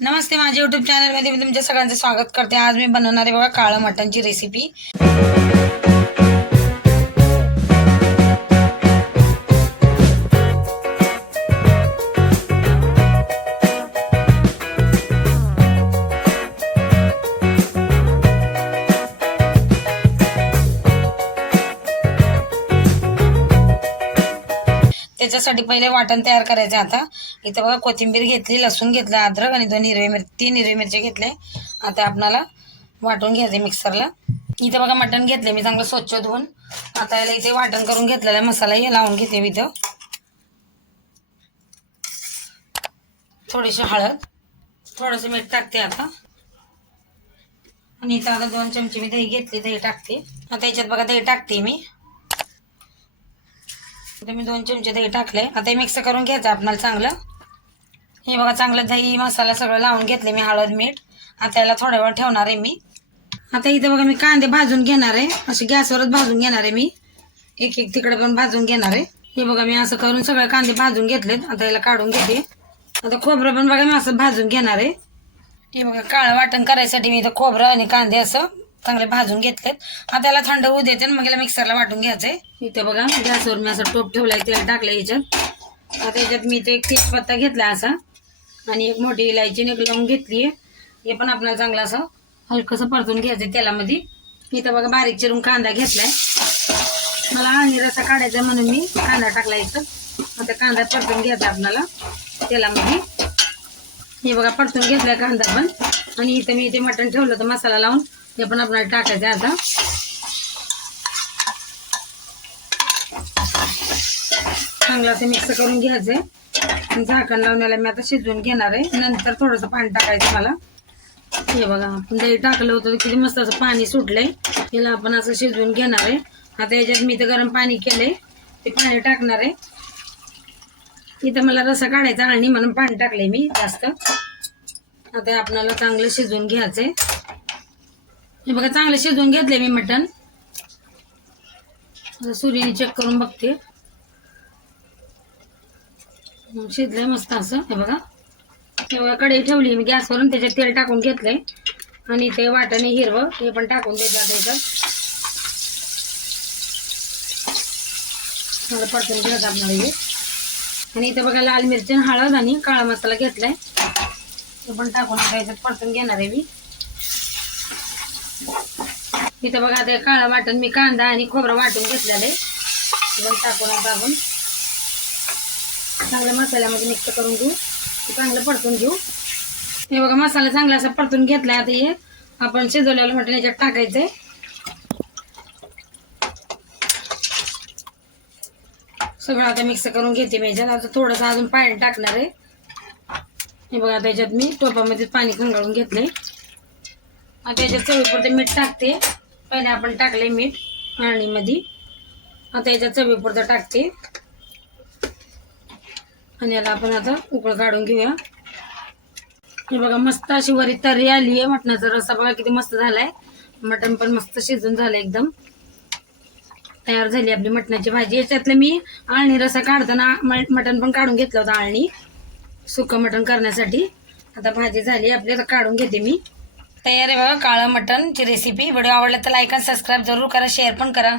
नमस्ते माझ्या युट्यूब चॅनलमध्ये मी तुमच्या सगळ्यांचं स्वागत करते. आज मी बनवणार आहे बघा काळं मटणची रेसिपी त्याच्यासाठी पहिले वाटण तयार करायचं आता. इथं बघा कोथिंबीर घेतली लसूण घेतलं अद्रक आणि दोन हिरवे मिर तीन हिरवे मिरचे घेतले आता आपणाला वाटून घ्यायचे मिक्सरला. इथं बघा मटण घेतले मी चांगलं स्वच्छ धुवून. आता याला इथे वाटण करून घेतलेला मसालाही मसाला हे लावून घेते मी इथं. थोडीशी हळद थोडंसं मीठ टाकते आता. आणि इथं आता दोन चमचे मी दही घेतली दही टाकते. आता याच्यात बघा दही टाकते मी. आता मी दोन चमचे दही टाकले. आता हे मिक्स करून घ्यायचं आपल्याला चांगलं. हे बघा चांगलं दही मसाला सगळं लावून घेतले मी हळद मीठ. आता याला थोड्या वेळ ठेवणार आहे मी. आता इथं बघा मी कांदे भाजून घेणार आहे. असे गॅसवरच भाजून घेणार आहे मी. एक एक तिकडे पण भाजून घेणार आहे. हे बघा मी असं करून सगळे कांदे भाजून घेतलेत. आता याला काढून घेते. आता खोबरं पण बघा मी असं भाजून घेणार आहे. हे बघा काळं वाटण करायसाठी मी इथं खोबरं आणि कांदे असं चांगले भाजून घेतलेत. आता याला थंड होऊ देते मग याला मिक्सरला वाटून घ्यायचंय. इथं बघा गॅसवर मी असं टोप ठेवलाय तेल टाकलं याच्यात. आता याच्यात मी इथे एक तेजपत्ता घेतला असा आणि एक मोठी इलायची आणि एक आहे घेतली हे पण आपल्याला चांगलं असं हलकंसं परतून घ्यायचं तेलामध्ये. इथं बघा बारीक चिरून कांदा घेतलाय. मला आणि रसा काढायचा म्हणून मी कांदा टाकला इथं. आता कांदा परतून घ्यायचा आपल्याला तेलामध्ये. हे बघा परतून घेतलाय कांदा पण. आणि इथं मी इथे मटण ठेवलं होतं मसाला लावून. ते पण आपल्याला टाकायचं आहे आता. चांगलं असं मिक्स करून घ्यायचं आहे झाकण लावण्याला मी आता शिजवून घेणार आहे. नंतर थोडंसं पाणी टाकायचं मला. हे बघा आपण दही टाकलं होतं किती मस्त असं पाणी सुटलंय. याला आपण असं शिजवून घेणार आहे. आता याच्यात मी तर गरम पाणी केलंय. ते पाणी टाकणार आहे. इथं मला रसा काढायचा आणि म्हणून पाणी टाकलंय मी जास्त. आता आपल्याला आपणाला चांगलं शिजवून घ्यायचंय. हे बघा चांगलं शिजवून घेतलंय मी मटण. आता सूर्याने चेक करून बघते. शिजलंय मस्त असं हे बघा. तेव्हा कढई ठेवली मी गॅसवरून त्याच्यात तेल टाकून घेतलंय. आणि ते वाटाणे हिरवं हे पण टाकून द्यायचं आता याच्यात थोडं परतून घ्यायचं आपल्याला हे. आणि इथं बघा लाल मिरची हळद आणि काळा मसाला घेतलाय. ते पण टाकून घ्यायचं याच्यात परतून घेणार आहे मी. इथं बघा आता काळा वाटण मी कांदा आणि खोबरं वाटून घेतलेलं आहे. टाकून टाकून आपण चांगलं मसाल्यामध्ये मिक्स करून घेऊ. ते चांगलं परतून घेऊ. हे बघा मसाला चांगला असा परतून घेतला आता हे आपण शिजवलेलं म्हटलं याच्यात टाकायचंय. सगळं आता मिक्स करून घेते मी याच्यात. आता थोडंसं अजून पाणी टाकणार आहे. हे बघा आता मी टोपामध्ये पाणी खंगाळून घेतलंय. आता याच्यात चवीपुरते मीठ टाकते. पहिले आपण टाकले मीठ आळणीमध्ये आता याच्यात चवीपुरतं टाकते. आणि याला आपण आता उकळ काढून घेऊया. हे बघा मस्त अशी वरी तर्री आली आहे. मटणाचा रसा बघा किती मस्त झालाय. मटण पण मस्त शिजून झालं एकदम. तयार झाली आपली मटणाची भाजी. याच्यातलं मी आळणी रसा काढताना मटण पण काढून घेतलं होतं आळणी. सुकं मटण करण्यासाठी. आता भाजी झाली. आपली आता काढून घेते मी. तयार आहे बघा काळं मटनची रेसिपी व्हिडिओ आवडला तर लाईक आणि सबस्क्राईब जरूर करा शेअर पण करा.